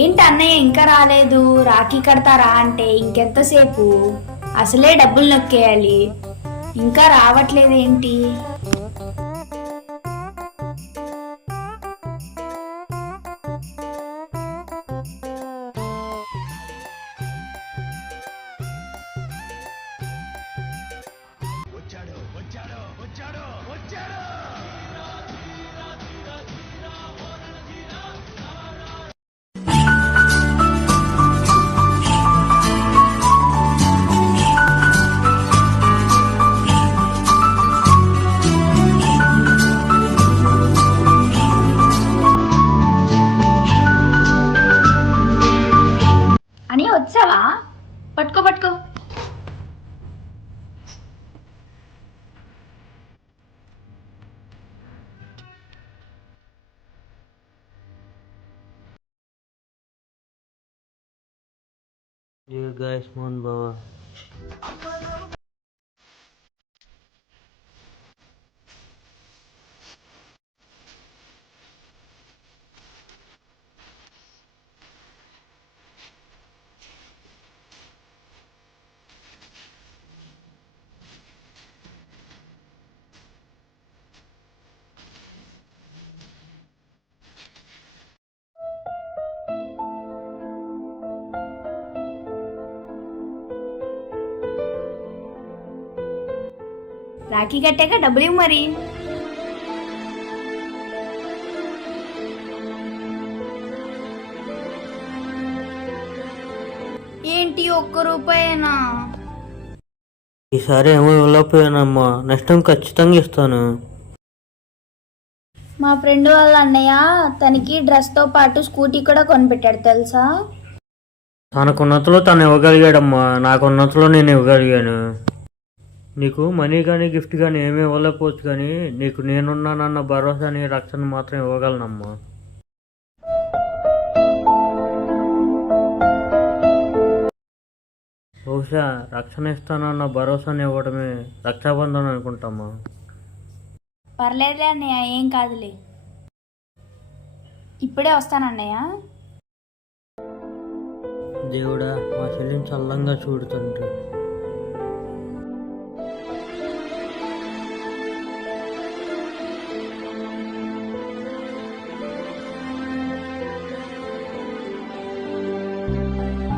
ఏంటి అన్నయ్య ఇంకా రాలేదు? రాఖీ కడతారా అంటే ఇంకెంతసేపు? అసలే డబ్బులు నొక్కేయాలి, ఇంకా రావట్లేదేంటి? అని వచ్చావా? పట్టుకో పట్టుకో. దీర్ఘాయుష్మాన్ భవ. రాఖీ కట్టాక డబ్బులు ఇవ్వు మరి. ఏంటి ఒక్క రూపాయేనా? ఈసారి ఏమో ఇవ్వలేకపోయానమ్మా, నెక్స్ట్ టైం ఖచ్చితంగా ఇస్తాను. మా ఫ్రెండ్ వాళ్ళ అన్నయ్య తనకి డ్రెస్తో పాటు స్కూటీ కూడా కొనిపెట్టాడు తెలుసా? తనకున్నంతలో తను ఇవ్వగలిగాడమ్మా, నాకున్నంతలో నేను ఇవ్వగలిగాను. నీకు మనీ కానీ గిఫ్ట్ కానీ ఏమీ ఇవ్వలేకపోవచ్చు, కానీ నీకు నేనున్నానన్న భరోసాని రక్షణ మాత్రం ఇవ్వగలనమ్మా. బహుశా రక్షణ ఇస్తానన్న భరోసాని ఇవ్వడమే రక్షాబంధన్ అనుకుంటామా. పర్లేదులే అన్నయ్య, ఏం కాదులే. ఇప్పుడే వస్తానన్నయ్య. దేవుడా, మా చెల్లిని చల్లంగా చూడు తండ్రి.